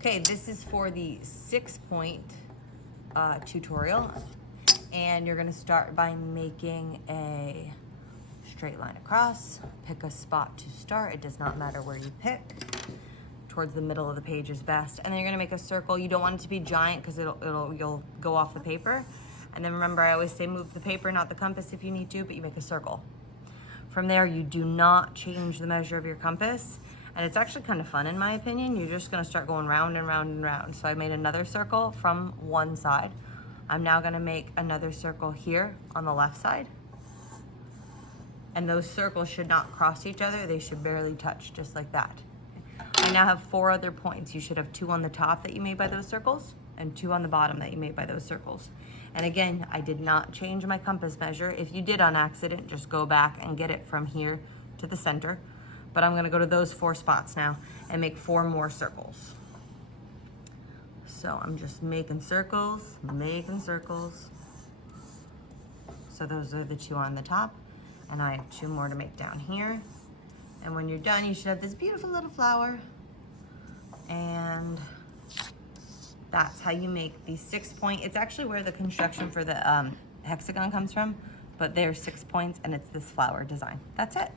Okay, this is for the 6-point tutorial, and you're gonna start by making a straight line across. Pick a spot to start. It does not matter where you pick. Towards the middle of the page is best. And then you're gonna make a circle. You don't want it to be giant because you'll go off the paper. And then remember, I always say move the paper, not the compass if you need to, but you make a circle. From there, you do not change the measure of your compass. And it's actually kind of fun in my opinion. You're just gonna start going round and round and round. So I made another circle from one side. I'm now gonna make another circle here on the left side. And those circles should not cross each other. They should barely touch, just like that. I now have 4 other points. You should have 2 on the top that you made by those circles and 2 on the bottom that you made by those circles. And again, I did not change my compass measure. If you did on accident, just go back and get it from here to the center. But I'm gonna go to those 4 spots now and make 4 more circles. So I'm just making circles, making circles. So those are the 2 on the top, and I have 2 more to make down here. And when you're done, you should have this beautiful little flower. And that's how you make the 6-point. It's actually where the construction for the hexagon comes from, but there's 6 points and it's this flower design. That's it.